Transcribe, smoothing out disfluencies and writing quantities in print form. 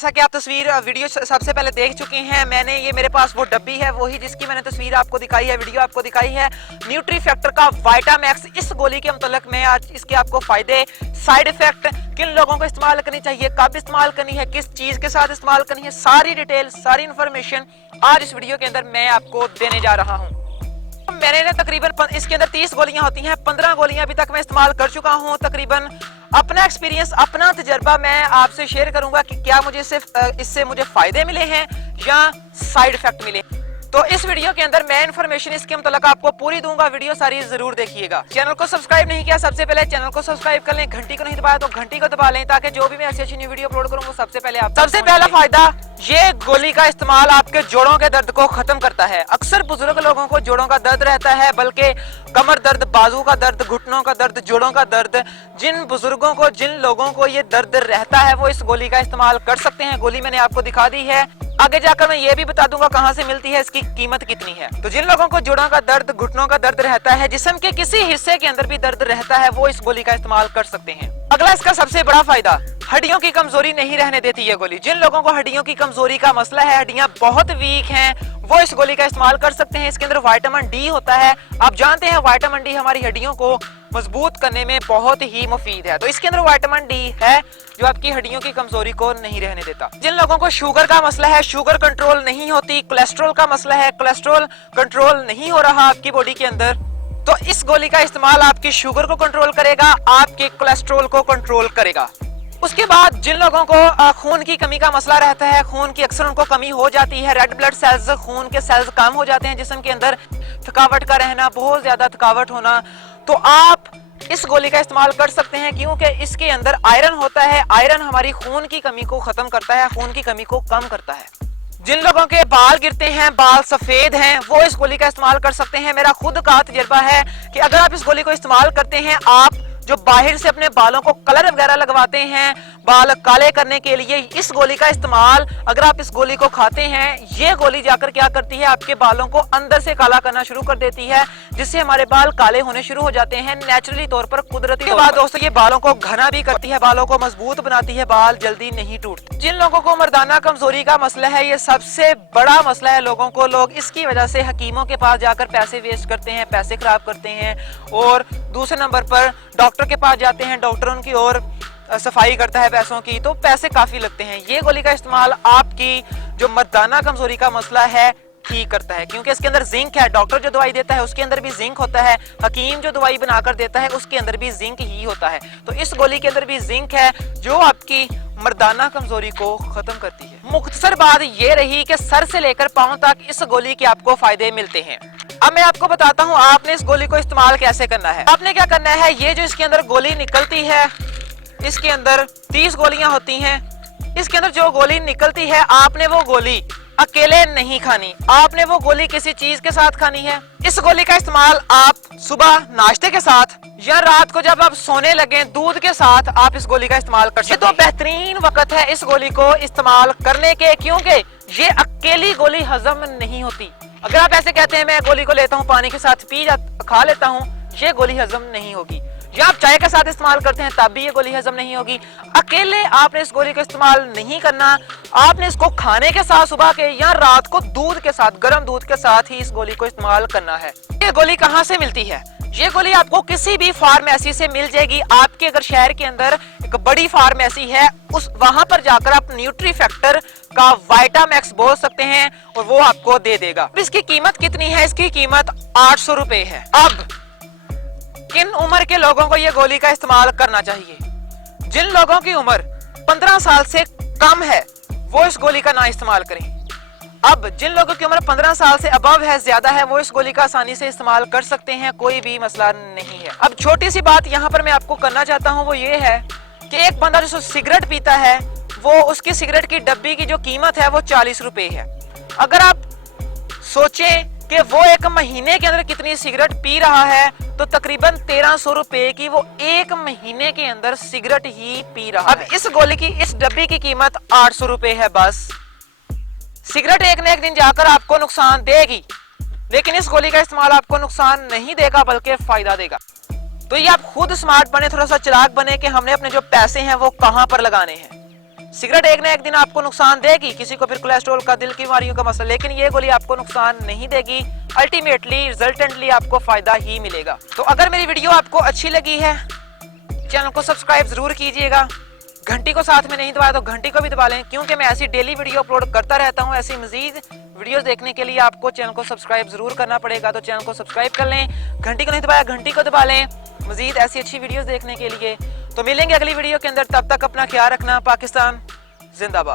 जैसा कि आप तस्वीर वीडियो सबसे पहले देख चुके हैं, मैंने ये मेरे पास वो डब्बी है, वही जिसकी मैंने तस्वीर आपको दिखाई है, वीडियो आपको दिखाई है, न्यूट्री फैक्टर का वाइटामैक्स। इस गोली के मतलब मैं आज इसके आपको फायदे, साइड इफेक्ट, किन लोगों को इस्तेमाल करनी चाहिए, कब इस्तेमाल करनी है, किस चीज के साथ इस्तेमाल करनी है, सारी डिटेल, सारी इंफॉर्मेशन आज इस वीडियो के अंदर मैं आपको देने जा रहा हूँ। मैंने तकरीबन इसके अंदर 30 गोलियां होती हैं, 15 गोलियां अभी तक मैं इस्तेमाल कर चुका हूं। तकरीबन अपना एक्सपीरियंस, अपना तजर्बा मैं आपसे शेयर करूंगा कि क्या मुझे इससे मुझे फायदे मिले हैं या साइड इफेक्ट मिले। तो इस वीडियो के अंदर मैं इन्फॉर्मेशन इसके मुताल्लिक आपको पूरी दूंगा, वीडियो सारी जरूर देखिएगा। चैनल को सब्सक्राइब नहीं किया, सबसे पहले चैनल को सब्सक्राइब कर लें, घंटी को नहीं दबाया तो घंटी को दबा लें, ताकि जो भी मैं अच्छी न्यू वीडियो अपलोड करूंगा सबसे पहले आप। सबसे पहला फायदा, ये गोली का इस्तेमाल आपके जोड़ों के दर्द को खत्म करता है। अक्सर बुजुर्ग लोगों को जोड़ों का दर्द रहता है, बल्कि कमर दर्द, बाजू का दर्द, घुटनों का दर्द, जोड़ों का दर्द। जिन बुजुर्गों को, जिन लोगों को ये दर्द रहता है वो इस गोली का इस्तेमाल कर सकते हैं। गोली मैंने आपको दिखा दी है, आगे जाकर मैं ये भी बता दूंगा कहां से मिलती है, इसकी कीमत कितनी है। तो जिन लोगों को जोड़ों का दर्द, घुटनों का दर्द रहता है, जिस्म के किसी हिस्से के अंदर भी दर्द रहता है, वो इस गोली का इस्तेमाल कर सकते हैं। अगला इसका सबसे बड़ा फायदा, हड्डियों की कमजोरी नहीं रहने देती ये गोली। जिन लोगों को हड्डियों की कमजोरी का मसला है, हड्डियां बहुत वीक हैं, वो इस गोली का इस्तेमाल कर सकते हैं। इसके अंदर विटामिन डी होता है, आप जानते हैं विटामिन डी हमारी हड्डियों को मजबूत करने में बहुत ही मुफीद है। तो इसके अंदर विटामिन डी है जो आपकी हड्डियों की कमजोरी को नहीं रहने देता। जिन लोगों को शुगर का मसला है, शुगर कंट्रोल नहीं होती, कोलेस्ट्रॉल का मसला है, कोलेस्ट्रॉल कंट्रोल नहीं हो रहा आपकी बॉडी के अंदर, तो इस गोली का इस्तेमाल आपकी शुगर को कंट्रोल करेगा, आपके कोलेस्ट्रॉल को कंट्रोल करेगा। उसके बाद जिन लोगों को खून की कमी का मसला रहता है, खून की अक्सर उनको कमी हो जाती है, रेड ब्लड सेल्स, खून के सेल्स कम हो जाते हैं जिस्म के अंदर, थकावट का रहना, बहुत ज्यादा थकावट होना, तो आप इस गोली का इस्तेमाल कर सकते हैं, क्योंकि इसके अंदर आयरन होता है। आयरन हमारी खून की कमी को खत्म करता है, खून की कमी को कम करता है। जिन लोगों के बाल गिरते हैं, बाल सफेद हैं, वो इस गोली का इस्तेमाल कर सकते हैं। मेरा खुद का तजर्बा है कि अगर आप इस गोली को इस्तेमाल करते हैं, आप जो बाहर से अपने बालों को कलर वगैरह लगवाते हैं बाल काले करने के लिए, इस गोली का इस्तेमाल अगर आप इस गोली को खाते हैं, ये गोली जाकर क्या करती है, आपके बालों को अंदर से काला करना शुरू कर देती है, जिससे हमारे बाल काले होने शुरू हो जाते हैं नेचुरली तौर पर, कुदरती तौर पर। दोस्तों, ये बालों को घना भी करती है, बालों को मजबूत बनाती है, बाल जल्दी नहीं टूटते। जिन लोगों को मर्दाना कमजोरी का मसला है, ये सबसे बड़ा मसला है लोगों को, लोग इसकी वजह से हकीमों के पास जाकर पैसे वेस्ट करते हैं, पैसे खराब करते हैं, और दूसरे नंबर पर डॉक्टर के पास जाते हैं, डॉक्टर उनकी और सफाई करता है पैसों की, तो पैसे काफी लगते हैं। ये गोली का इस्तेमाल आपकी जो मर्दाना कमजोरी का मसला है ठीक करता है, क्योंकि इसके अंदर जिंक है। डॉक्टर जो दवाई देता है उसके अंदर भी जिंक होता है, हकीम जो दवाई बनाकर देता है उसके अंदर भी जिंक ही होता है। तो इस गोली के अंदर भी जिंक है जो आपकी मर्दाना कमजोरी को खत्म करती है। मुख्तसर बात ये रही कि सर से लेकर पांव तक इस गोली के आपको फायदे मिलते हैं। अब मैं आपको बताता हूँ आपने इस गोली को इस्तेमाल कैसे करना है। आपने क्या करना है, ये जो इसके अंदर गोली निकलती है, इसके अंदर 30 गोलियां होती हैं, इसके अंदर जो गोली निकलती है, आपने वो गोली अकेले नहीं खानी, आपने वो गोली किसी चीज के साथ खानी है। इस गोली का इस्तेमाल आप सुबह नाश्ते के साथ या रात को जब आप सोने लगे दूध के साथ आप इस गोली का इस्तेमाल कर सकते हैं। तो बेहतरीन वक्त है इस गोली को इस्तेमाल करने के, क्योंकि ये अकेली गोली हजम नहीं होती। अगर आप ऐसे कहते हैं मैं गोली को लेता हूँ पानी के साथ खा लेता हूँ, ये गोली हजम नहीं होगी। या आप चाय के साथ इस्तेमाल करते हैं तब भी ये गोली हजम नहीं होगी। अकेले आपने इस गोली को इस्तेमाल नहीं करना, आपने इसको खाने के साथ सुबह के या रात को दूध के साथ, गर्म दूध के साथ ही इस गोली को इस्तेमाल करना है। ये गोली कहाँ से मिलती है? ये गोली आपको किसी भी फार्मेसी से मिल जाएगी। आपके अगर शहर के अंदर एक बड़ी फार्मेसी है, वहां पर जाकर आप न्यूट्री फैक्टर का वाइटामैक्स बोल सकते हैं और वो आपको दे देगा। इसकी कीमत कितनी है? इसकी कीमत 800 रुपए है। अब किन उम्र के लोगों को ये गोली का इस्तेमाल करना चाहिए? जिन लोगों की उम्र 15 साल से कम है वो इस गोली का ना इस्तेमाल करें। अब जिन लोगों की उम्र 15 साल से अबव है, ज्यादा है, वो इस गोली का आसानी से इस्तेमाल कर सकते हैं, कोई भी मसला नहीं है। अब छोटी सी बात यहाँ पर मैं आपको करना चाहता हूँ, वो ये है कि एक बंदा जो सिगरेट पीता है, वो उसकी सिगरेट की डब्बी की जो कीमत है वो 40 रुपए है। अगर आप सोचें कि वो एक महीने के अंदर कितनी सिगरेट पी रहा है, तो तकरीबन 1300 रुपए की वो एक महीने के अंदर सिगरेट ही पी रहा है। अब इस गोली की, इस डब्बी की कीमत 800 रुपए है बस। सिगरेट एक न एक दिन जाकर आपको नुकसान देगी, लेकिन इस गोली का इस्तेमाल आपको नुकसान नहीं देगा बल्कि फायदा देगा। तो ये आप खुद स्मार्ट बने, थोड़ा सा चालाक बने कि हमने अपने जो पैसे हैं वो कहां पर लगाने हैं। सिगरेट एक ना एक दिन आपको नुकसान देगी, किसी को फिर कोलेस्ट्रॉल का, दिल की बीमारियों का मसला, लेकिन ये गोली आपको नुकसान नहीं देगी। अल्टीमेटली रिजल्टेंटली आपको फायदा ही मिलेगा। तो अगर मेरी वीडियो आपको अच्छी लगी है, चैनल को सब्सक्राइब जरूर कीजिएगा। घंटी को साथ में नहीं दबाया तो घंटी को भी दबा लें, क्योंकि मैं ऐसी डेली वीडियो अपलोड करता रहता हूं। ऐसी मजीद वीडियोस देखने के लिए आपको चैनल को सब्सक्राइब जरूर करना पड़ेगा। तो चैनल को सब्सक्राइब कर लें, घंटी को नहीं दबाया घंटी को दबा लें मजीद ऐसी अच्छी वीडियोस देखने के लिए। तो मिलेंगे अगली वीडियो के अंदर, तब तक अपना ख्याल रखना। पाकिस्तान जिंदाबाद।